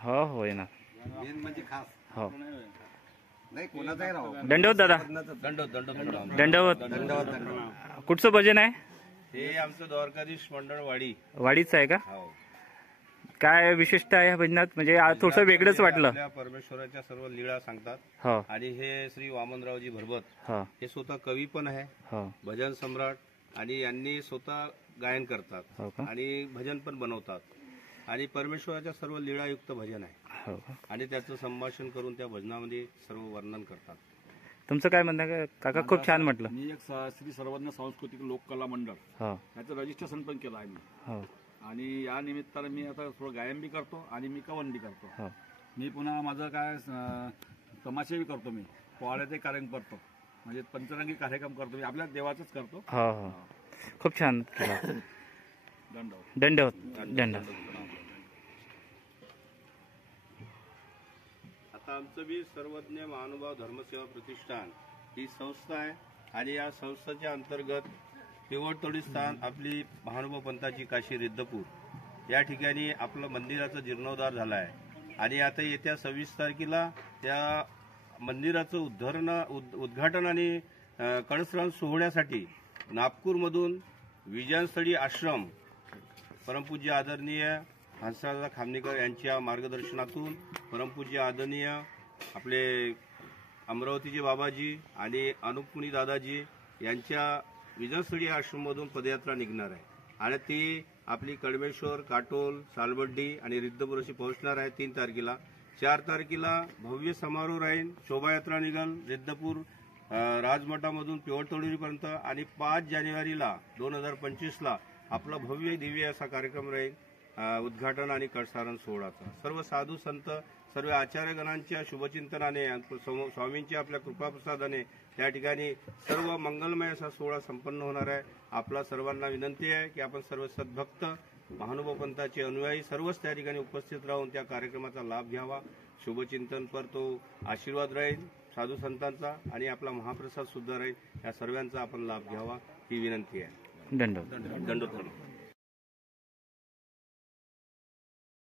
हो हो येणार म्हणजे खास हो नाही कोणाचाही राव. दंडवत दादा दंडवत कुठचं भजन आहे हे आमचं द्वारकाधीश मंडळ वाडीचं आहे का हो. काय विशिष्ट आहे ह्या भजनात म्हणजे थोडंसं वेगळंच वाटलं. आपल्या परमेश्वराच्या सर्व लीळा सांगतात हो आणि हे श्री वामनरावजी भरभत हो हे स्वतः कवी पण आहे हो भजन सम्राट आणि यांनी स्वतः गायन करतात हो का आणि भजन पण बनवतात आणि परमेश्वराच्या सर्व लीळायुक्त भजन आहे हो का आणि त्याचं संभाषण करून त्या भजनामध्ये सर्व वर्णन करतात. तुमचं काय म्हणणं आहे काका? खूप छान म्हटलं. मी एक श्री सर्वज्ञ सांस्कृतिक लोककला मंडळ हो याचं रजिस्ट्रेशन पण केलं आहे मी हो आणि या निमित्तानं मी आता थोडं गायन बी करतो आणि मी कवन बी करतो. हो मी पुन्हा माझं काय तमाशे बी करतो. मी पोवाड्याचे कार्यक्रम करतो म्हणजे पंचरंगी कार्यक्रम करतो. मी आपल्या देवाचंच करतो. हो हो खूप छान केलं. दंडवत दंडवत दंडवत. आता आमचं बी सर्वज्ञ महानुभाव धर्मसेवा प्रतिष्ठान ही संस्था आहे आणि या संस्थेच्या अंतर्गत पिवळतोडी स्थान आपली महानुभाव पंथाची काशी रिद्धपूर या ठिकाणी आपलं मंदिराचा जीर्णोद्धार झाला आहे आणि आता येत्या 26 तारखेला त्या मंदिराचं उद्घाटन आणि कळसरान सोहळ्यासाठी नागपूरमधून विजयस्थळी आश्रम परमपूज्य आदरणीय हंसराज खामणेकर यांच्या मार्गदर्शनातून परमपूज्य आदरणीय आपले अमरावतीचे बाबाजी आणि अनुपमुनी दादाजी यांच्या विजनस्थळी आश्रममधून पदयात्रा निघणार आहे आणि ती आपली कडमेश्वर, काटोल, सालबड्डी आणि रिद्धपूर अशी पोहोचणार आहे 3 तारखेला. 4 तारखेला भव्य समारोह राहील, शोभायात्रा निघाल रिद्धपूर राजमठामधून पिवळतोडीपर्यंत आणि 5 जानेवारीला 2025ला आपला भव्य दिव्य असा कार्यक्रम राहील, उद्घाटन आणि कडसारण सोहळाचा. सर्व साधू संत, सर्व आचार्यगणांच्या शुभचिंतनाने, स्वामींच्या आपल्या कृपाप्रसादाने त्या ठिकाणी सर्व मंगलमय असा सोहळा संपन्न होणार आहे. आपला सर्वांना विनंती आहे की आपण सर्व सद्भक्त महानुभाव पंथाचे अनुयायी सर्वच त्या ठिकाणी उपस्थित राहून त्या कार्यक्रमाचा लाभ घ्यावा. शुभचिंतन पर तो आशीर्वाद राहील साधू संतांचा आणि आपला महाप्रसाद सुद्धा राहील. या सर्वांचा आपण लाभ घ्यावा ही विनंती आहे. दंडवत. दंडोत.